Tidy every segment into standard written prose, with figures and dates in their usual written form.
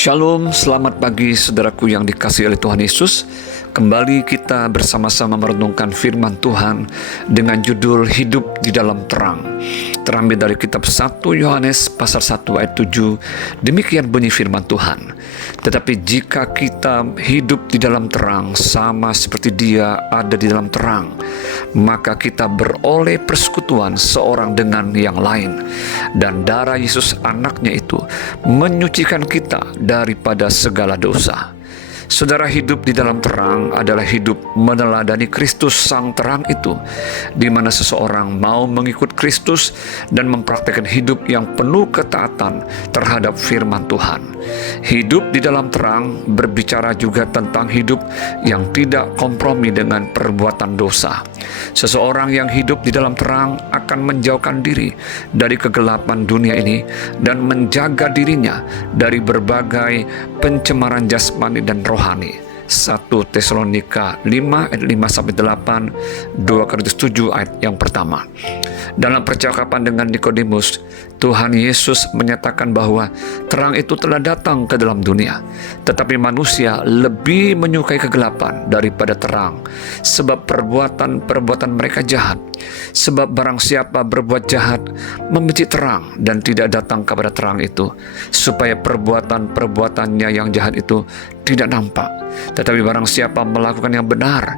Shalom, selamat pagi saudaraku yang dikasihi oleh Tuhan Yesus. Kembali kita bersama-sama merenungkan firman Tuhan dengan judul Hidup di dalam Terang. Terambil dari kitab 1 Yohanes pasal 1 ayat 7. Demikian bunyi firman Tuhan. Tetapi jika kita hidup di dalam terang sama seperti Dia ada di dalam terang, maka kita beroleh persekutuan seorang dengan yang lain. Dan darah Yesus anaknya itu menyucikan kita daripada segala dosa. Saudara, hidup di dalam terang adalah hidup meneladani Kristus sang terang itu, di mana seseorang mau mengikut Kristus dan mempraktikkan hidup yang penuh ketaatan terhadap firman Tuhan. Hidup di dalam terang berbicara juga tentang hidup yang tidak kompromi dengan perbuatan dosa. Seseorang yang hidup di dalam terang akan menjauhkan diri dari kegelapan dunia ini dan menjaga dirinya dari berbagai pencemaran jasmani dan rohani. 1 Tesalonika 5 ayat 5-8, 2 Korintus 7 ayat yang pertama. Dalam percakapan dengan Nikodemus, Tuhan Yesus menyatakan bahwa terang itu telah datang ke dalam dunia, tetapi manusia lebih menyukai kegelapan daripada terang, sebab perbuatan mereka jahat. Sebab barang siapa berbuat jahat membenci terang dan tidak datang kepada terang itu, supaya perbuatannya yang jahat itu tidak nampak. Tetapi barang siapa melakukan yang benar,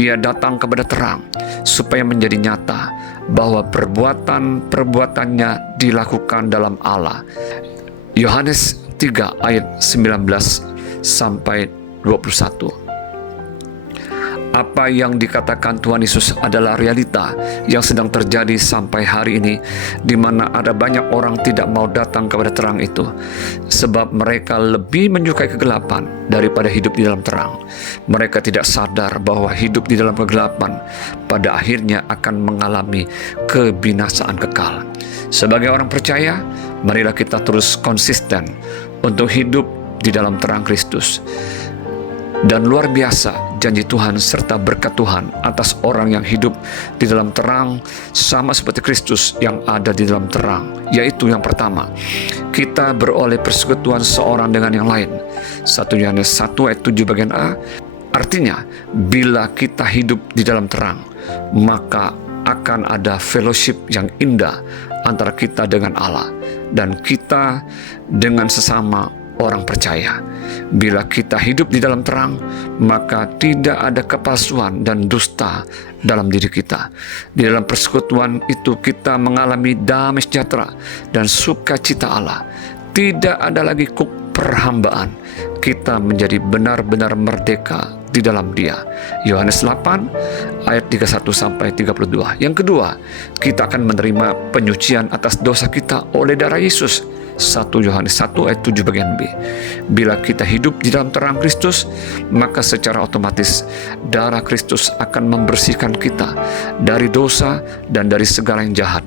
ia datang kepada terang, supaya menjadi nyata bahwa perbuatannya dilakukan dalam Allah. Yohanes 3 ayat 19-21. Apa yang dikatakan Tuhan Yesus adalah realita yang sedang terjadi sampai hari ini, di mana ada banyak orang tidak mau datang kepada terang itu, sebab mereka lebih menyukai kegelapan daripada hidup di dalam terang. Mereka tidak sadar bahwa hidup di dalam kegelapan pada akhirnya akan mengalami kebinasaan kekal. Sebagai orang percaya, marilah kita terus konsisten untuk hidup di dalam terang Kristus. Dan luar biasa janji Tuhan serta berkat Tuhan atas orang yang hidup di dalam terang sama seperti Kristus yang ada di dalam terang. Yaitu yang pertama, kita beroleh persekutuan seorang dengan yang lain. 1 Yohanes 1 ayat 7 bagian A. Artinya, bila kita hidup di dalam terang, maka akan ada fellowship yang indah antara kita dengan Allah dan kita dengan sesama orang percaya. Bila kita hidup di dalam terang, maka tidak ada kepalsuan dan dusta dalam diri kita. Di dalam persekutuan itu kita mengalami damai sejahtera dan sukacita Allah. Tidak ada lagi perhambaan. Kita menjadi benar-benar merdeka di dalam Dia. Yohanes 8 ayat 31-32. Yang kedua, kita akan menerima penyucian atas dosa kita oleh darah Yesus. 1 Yohanes 1 ayat 7 bagian B. Bila kita hidup di dalam terang Kristus, maka secara otomatis darah Kristus akan membersihkan kita dari dosa dan dari segala yang jahat.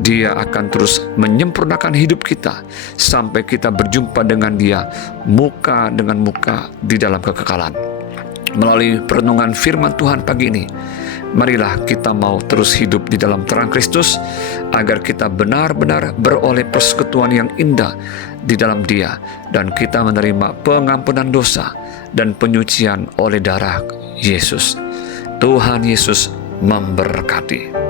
Dia akan terus menyempurnakan hidup kita sampai kita berjumpa dengan Dia muka dengan muka di dalam kekekalan. Melalui perenungan firman Tuhan pagi ini, marilah kita mau terus hidup di dalam terang Kristus, agar kita benar-benar beroleh persekutuan yang indah di dalam Dia, dan kita menerima pengampunan dosa dan penyucian oleh darah Yesus. Tuhan Yesus memberkati.